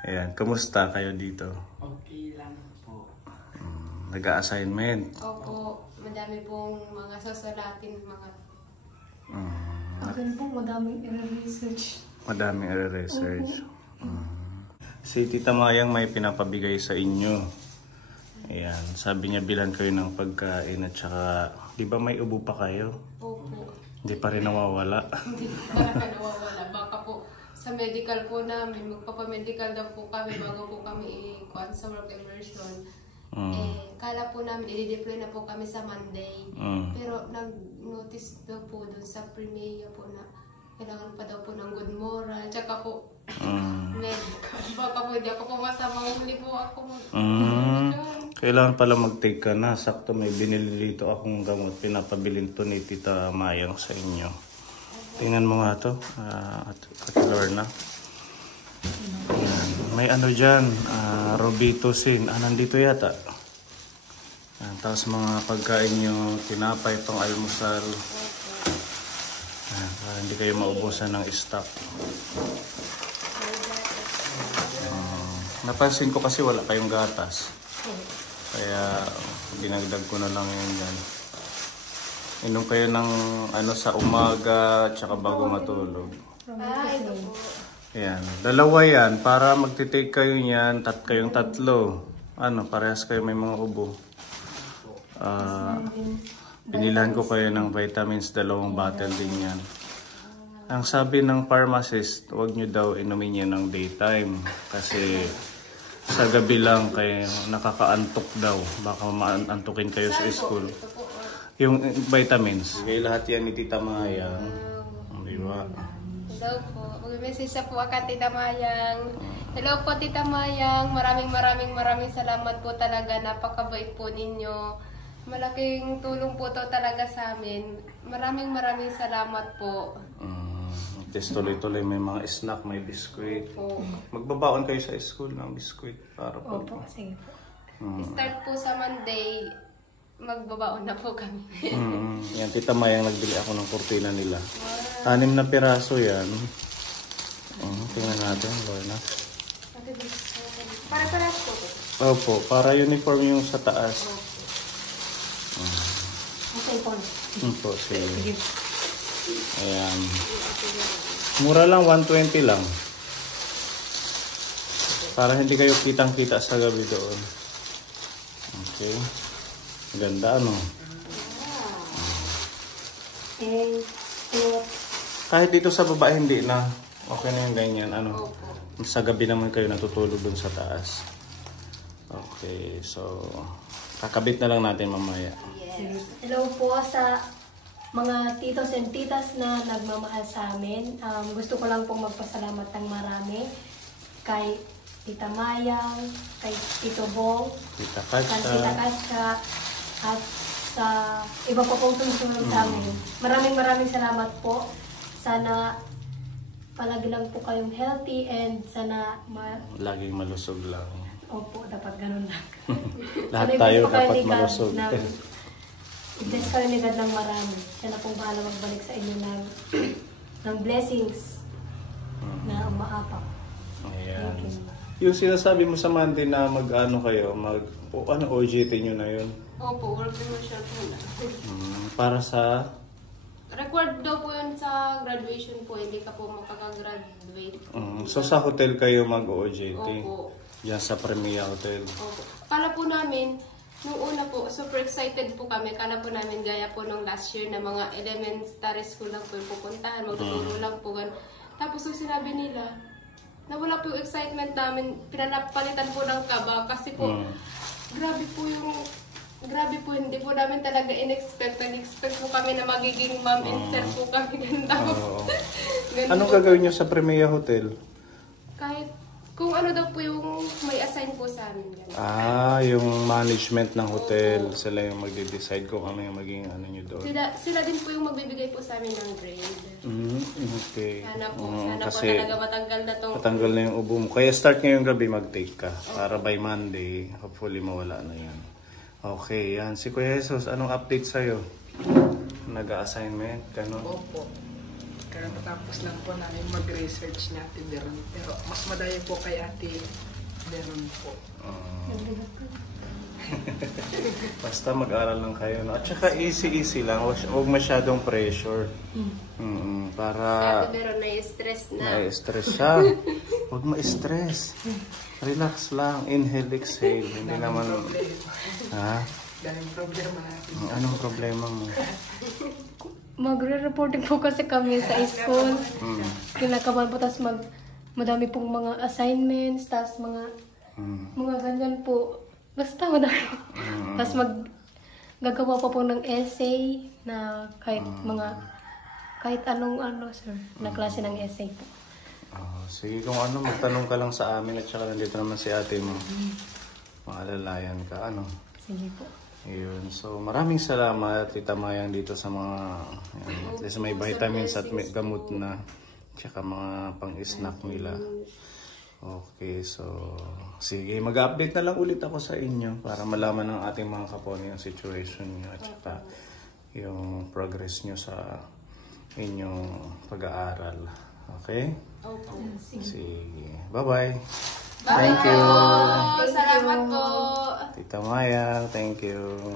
Ayan, kumusta kayo dito? Okay lang po. Nag-a-assignment? Opo, madami pong mga susulatin, mga... Akin po, madaming i-research. Madaming i-research. Si Tita Mayang may pinapabigay sa inyo. Ayan, sabi niya bilan kayo ng pagkain at saka, di ba may ubo pa kayo? Opo. Hindi pa rin nawawala. Hindi pa na nawawala. Baka po sa medical po namin, magpapamedical daw po kami bago po kami i-kuhan sa work immersion. Kala po namin, i-deploy na po kami sa Monday. Pero nag-notice daw po dun sa Primea po na kailangan pa daw po ng good moral. Tsaka po, medical. Baka po hindi ako pumasa, mahuli po ako. Kailangan pala mag-take ka na. Sakto may binili dito akong gamot. Pinapabilin to ni Tita Mayang sa inyo. Tingnan mo nga to. At Lorna. May ano dyan. Robitussin. Nandito yata. Tapos mga pagkain nyo. Tinapay itong almusal. Para hindi kayo maubusan ng stock. Napansin ko kasi wala kayong gatas. Kaya dinagdag ko na lang yun dyan. Inom kayo ng ano sa umaga tsaka bago matulog. Ito po. Ayan. Dalawa yan. Para magtitake kayo niyan, kayong tatlo. Parehas kayo may mga ubo. Binilan ko kayo ng vitamins, 2 bottle din yan. Ang sabi ng pharmacist, huwag nyo daw inumin yan ng daytime. Kasi sa gabi lang kayo nakakaantok daw. Baka maantukin kayo sa school. Yung vitamins. Kaya lahat yan ni Tita Mayang. Diba? Hello po. Mag-message po ako Tita Mayang. Hello po Tita Mayang. Maraming salamat po talaga. Napakabait po ninyo. Malaking tulong po to talaga sa amin. Maraming salamat po. Just tuloy-tuloy may mga snack, may biskuit. Magbabaon kayo sa school ng biskuit para po. Opo, sige po. Start po sa Monday, magbabaon na po kami. Yan, Tita Mayang nagbili ako ng kurtina nila. 6 na piraso yan. Tingnan natin, Lorna. Para po. Opo, para uniform yung sa taas. Okay po. Opo, sige. Ayan. Mura lang, 120 lang. Para hindi kayo kitang-kita sa gabi doon. Okay. Ganda, ano? Kahit dito sa baba, hindi na. Okay na yung ganyan, ano? Sa gabi naman kayo natutulog doon sa taas. Okay, so kakabit na lang natin mamaya. Yes. Hello po sa mga titos and titas na nagmamahal sa amin. Gusto ko lang pong magpasalamat ng marami kay Tita Mayang, kay Tito Bong, Tita kay Tita Katsa, at sa iba pa pong tumusunod sa amin. Maraming salamat po. Sana palagi lang po kayong healthy and sana laging malusog lang. Opo, dapat ganun lang. Lahat tayo dapat malusog. I-bless kayo ni God ng marami. Siya na pong bahala magbalik sa inyo ng blessings na umaapak. Ayan. Yung sinasabi mo sa Monday na mag-ano kayo, OJT nyo na yun? Opo, work immersion po na. Para sa? Required daw po yun sa graduation po, hindi ka po makakagraduate. So sa hotel kayo mag-OJT? Opo. Diyan sa Primea Hotel? Opo. Kala po namin, nung una po, super excited po kami. Kala po namin gaya po nung last year na mga elementary school lang po yung pupuntahan, magtuturo lang po. Tapos yung sinabi nila, nawala po yung excitement namin, pinapalitan po ng kaba kasi po, grabe po, hindi po namin talaga in-expect. Nag-expect po kami na magiging mom and sir po kami. Anong gagawin nyo sa Primea Hotel? Kahit kung ano daw po yung may assign po sa amin. Yung management ng hotel, sila yung magde-decide kung ano yung magiging ano nyo doon. Sila din po yung magbibigay po sa amin ng grade. Okay. Sana po Kasi talaga matanggal na tong... matanggal na yung ubo mo. Kaya start ngayong gabi mag-take ka. Para by Monday, hopefully mawala na yan. Okay, yan. Si Kuya Jesus, anong update sa'yo? Nag-assignment? Ganun? Opo. Katapos lang po namin mag-research ni Ate Beron. Pero mas madaya po kay Ate Beron po. Basta mag-aral lang kayo, no? At saka easy-easy lang, huwag masyadong pressure. Para Ate Beron, na-stress na. na-stress siya. Huwag ma-stress. Relax lang, inhale, exhale. Hindi naman, ha? Daming problema natin. Anong problema mo? Magre-reporting po kasi kami sa school. Kinakabahan po, tapos madami pong mga assignments, tapos mga ganyan po. Basta madami. Tapos gagawa pa po ng essay na kahit anong sir, na klase ng essay po. Sige, kung ano, magtanong ka lang sa amin at saka nandito naman si ate mo. Maalalayan ka, ano? Sige po. Yun. So, maraming salamat, Tita Mayang, dito sa mga, at least may vitamins at may gamot na, tsaka mga pang-snack nila. Okay, so, sige, mag-update na lang ulit ako sa inyo para malaman ng ating mga kaponi yung situation nyo at saka yung progress nyo sa inyong pag-aaral. Okay? Sige. Bye-bye. Thank you. Salamat po. Tita Mayang, thank you.